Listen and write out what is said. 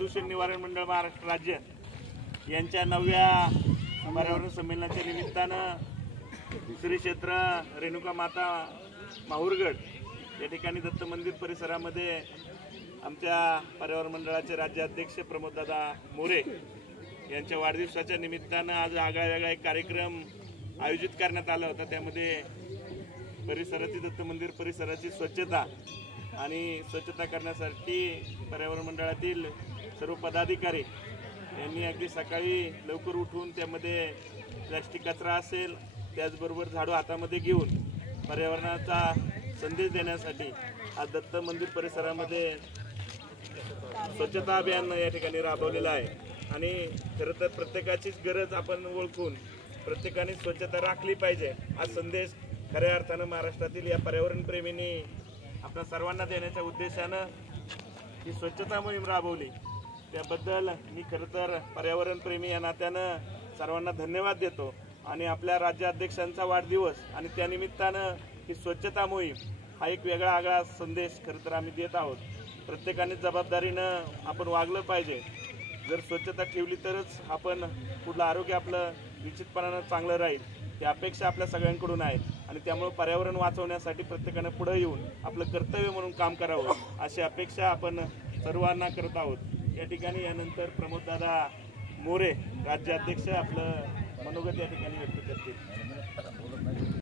प्रदूषण निवारण मंडळ महाराष्ट्र राज्य यांच्या 9व्या पर्यावरण संमेलनाच्या निमित्तानं श्री क्षेत्र रेणुका माता माहूरगड या ठिकाणी दत्त मंदिर परिसरामध्ये आमच्या पर्यावरण मंडळाचे राज्याध्यक्ष प्रमोददादा मोरे यांच्या वाढदिवसाच्या निमित्तानं आज आगळावेगळा एक कार्यक्रम आयोजित करण्यात आला होता। त्यामध्ये परिसराची दत्त मंदिर परिसराची स्वच्छता आणि स्वच्छता करण्यासाठी पर्यावरण मंडळातील सर्व पदाधिकारी यांनी अगदी सकाळी लवकर उठून त्यामध्ये प्लास्टिक कचरा असेल त्याचबरोबर झाडू हातामध्ये घेऊन पर्यावरणाचा संदेश देण्यासाठी आज दत्त मंदिर परिसरामध्ये स्वच्छता अभियान या ठिकाणी राबवलेलं आहे। आणि खरं तर प्रत्येकाचीच गरज आपण ओळखून प्रत्येकाने स्वच्छता राखली पाहिजे हा संदेश खऱ्या अर्थानं महाराष्ट्रातील या पर्यावरण प्रेमींनी आपल्या सर्वांना देण्याच्या उद्देशानं ही स्वच्छता मोहीम राबवली। त्याबद्दल मी खरं तर पर्यावरण प्रेमी या नात्यानं सर्वांना धन्यवाद देतो। आणि आपल्या राज्याध्यक्षांचा वाढदिवस आणि त्यानिमित्तानं ही स्वच्छता मोहीम हा एक वेगळा आगळा संदेश खरं तर आम्ही देत आहोत। प्रत्येकाने जबाबदारीनं आपण वागलं पाहिजे। जर स्वच्छता ठेवली तरच आपण पुढलं आरोग्य आपलं निश्चितपणानं चांगलं राहील ही अपेक्षा आपल्या सगळ्यांकडून आहे। आणि त्यामुळे पर्यावरण वाचवण्यासाठी प्रत्येकानं पुढे येऊन आपलं कर्तव्य म्हणून काम करावं अशी अपेक्षा आपण सर्वांना करत आहोत। या ठिकाणी यानंतर प्रमोददादा मोरे राज्याध्यक्ष आपलं मनोगत या ठिकाणी व्यक्त करतील।